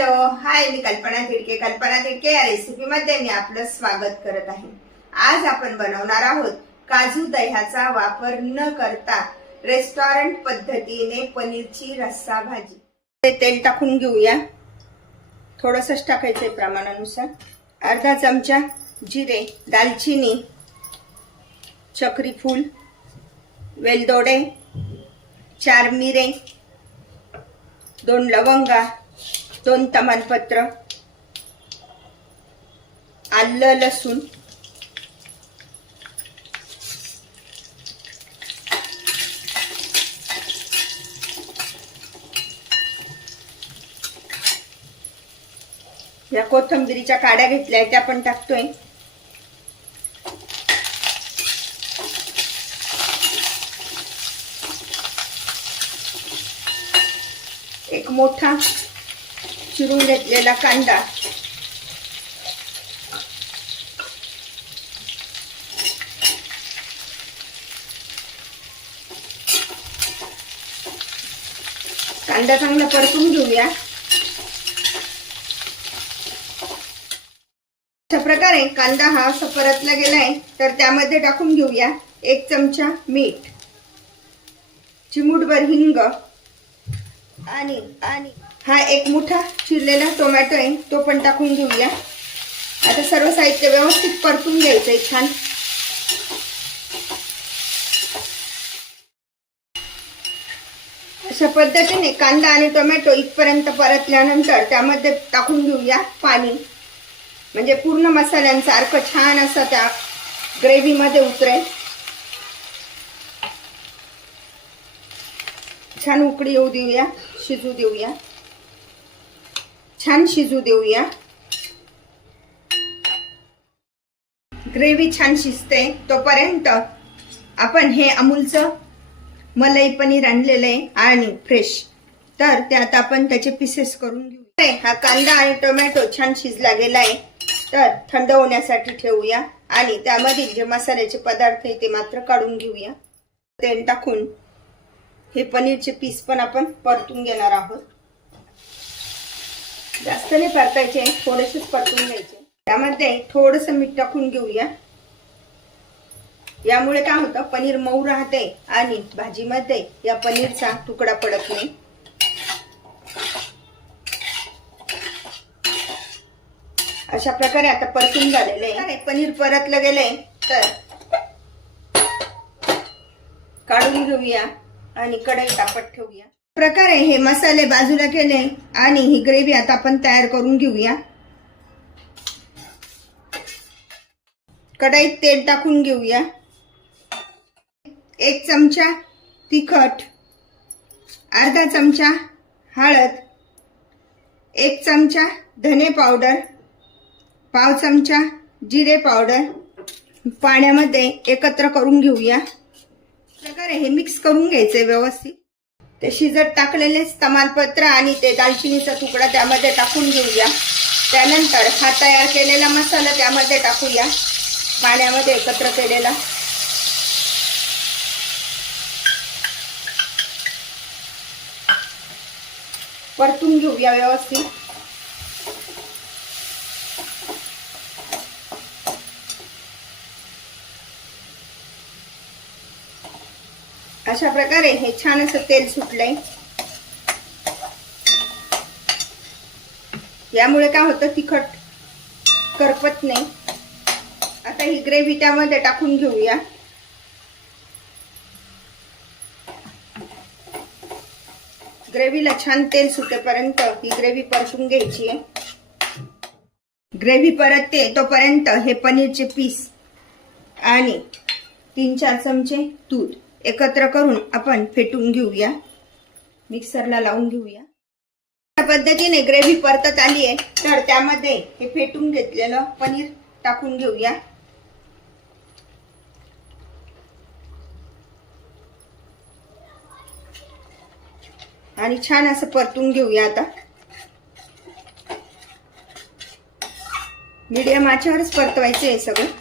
Hello hi, मी कल्पना तिडके. कल्पना तिडके या रेसिपीमध्ये मी आपलं स्वागत करत आहे. आज आपण बनवणार आहोत काजू दह्याचा वापर न करता रेस्टॉरंट पद्धतीने पनीरची रस्सा भाजी. तेल टाकून घेऊया. थोडंसंच टाकायचंय प्रमाणानुसार. अर्धा चमचा जिरे, दालचिनी, चक्री फूल, वेलदोडे, 4 मिरे, 2 लवंगा, 2 तमालपत्र, आलं लसूण, या कोथिंबीरीच्या काड्या घेतल्या त्या पण टाकतोय. एक मोठा चिरून घेतलेला कांदा, कांदा चांगला परतून घेऊया. अशा प्रकारे कांदा हा असा परतला गेलाय तर त्यामध्ये टाकून घेऊया 1 चमचा मीठ, चिमूटभर हिंग आणि हा 1 मोठा चिरलेला टोमॅटो आहे तो पण टाकून घेऊया. आता सर्व साहित्य व्यवस्थित परतून घ्यायचंय छान. अशा पद्धतीने कांदा आणि टोमॅटो इथपर्यंत परतल्यानंतर त्यामध्ये टाकून घेऊया पाणी, म्हणजे पूर्ण मसाल्यांसारखं छान असं त्या ग्रेव्ही मध्ये उतरेल. छान उकळी येऊ देऊया, शिजू देऊया, छान शिजू देऊया. ग्रेव्ही छान शिजते तोपर्यंत आपण हे अमूलचं मलाई पनीर आणलेलं आहे आणि फ्रेश, तर ते आता आपण त्याचे पीसेस करून घेऊ. हा कांदा आणि टोमॅटो छान शिजला गेलाय तर थंड होण्यासाठी ठेवूया आणि त्यामधील जे मसाल्याचे पदार्थ आहे ते मात्र काढून घेऊया. तेल टाकून हे पनीरचे पीस पण आपण परतून घेणार आहोत. जास्त नाही परतायचे, थोडेसेच परतून घ्यायचे. त्यामध्ये थोडंसं मीठ टाकून घेऊया. यामुळे काय होतं, पनीर मऊ राहते आणि भाजीमध्ये या पनीरचा तुकडा पडत नाही. अशा प्रकारे आता परतून झालेले आहे. पनीर परतलं गेले तर काढून घेऊया आणि कढई तापत ठेवूया. प्रकारे हे मसाले बाजूला केले आणि ही ग्रेव्ही आता आपण तयार करून घेऊया. कढईत तेल टाकून घेऊया. 1 चमचा तिखट, अर्धा चमचा हळद, 1 चमचा धने पावडर, पाव चमचा जिरे पावडर पाण्यामध्ये एकत्र करून घेऊया. प्रकारे हे मिक्स करून घ्यायचे व्यवस्थित. ते शिजत टाकलेले तमालपत्र आणि ते दालचिनीचा तुकडा त्यामध्ये टाकून घेऊया. त्यानंतर हा तयार केलेला मसाला त्यामध्ये टाकूया, पाण्यामध्ये एकत्र केलेला. परतून घेऊया व्यवस्थित. अशा प्रकारे हे छान असं तेल सुटलंय. यामुळे काय होतं, तिखट करपत नाही. आता ही ग्रेव्ही त्यामध्ये टाकून घेऊया. ग्रेव्हीला छान तेल सुटेपर्यंत ही ग्रेव्ही परतून घ्यायची आहे. ग्रेव्ही परतते तोपर्यंत हे पनीरचे पीस आणि 3-4 चमचे दूध एकत्र करून आपण फेटून घेऊया, मिक्सरला लावून घेऊया. या पद्धतीने ग्रेव्ही परतत आली आहे तर त्यामध्ये हे फेटून घेतलेलं पनीर टाकून घेऊया. आणि छान असं परतून घेऊया. आता मीडियम आचेवरच परतवायचे आहे सगळं.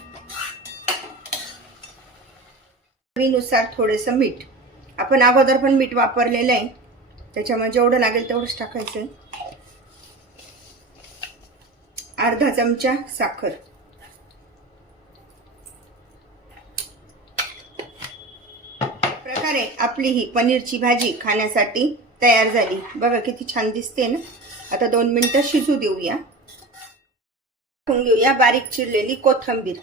चवीनुसार थोडेसे मीठ, आपण अगोदर पण मीठ वापरलेलं आहे त्याच्यामुळे जेवढं लागेल तेवढंच टाकायचं. अर्धा चमचा साखर, प्रकारे आपली ही पनीरची भाजी खाण्यासाठी तयार झाली. बघा किती छान दिसते ना. आता 2 मिनिटं शिजू देऊया. घेऊया बारीक चिरलेली कोथिंबीर.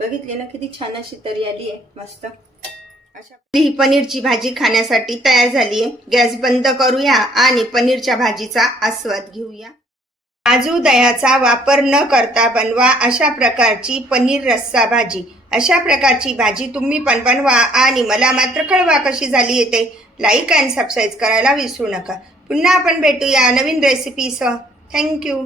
बघितली ना किती छान अशी तरी आली आहे, मस्त. अशा ही पनीरची भाजी खाण्यासाठी तयार झाली आहे. गॅस बंद करूया आणि पनीरच्या भाजीचा आस्वाद घेऊया. काजू दह्याचा वापर न करता बनवा अशा प्रकारची पनीर रस्सा भाजी. अशा प्रकारची भाजी तुम्ही पण बनवा आणि मला मात्र कळवा कशी झाली येते. लाईक आणि सबस्क्राईब करायला विसरू नका. पुन्हा आपण भेटूया नवीन रेसिपीसह. थँक्यू.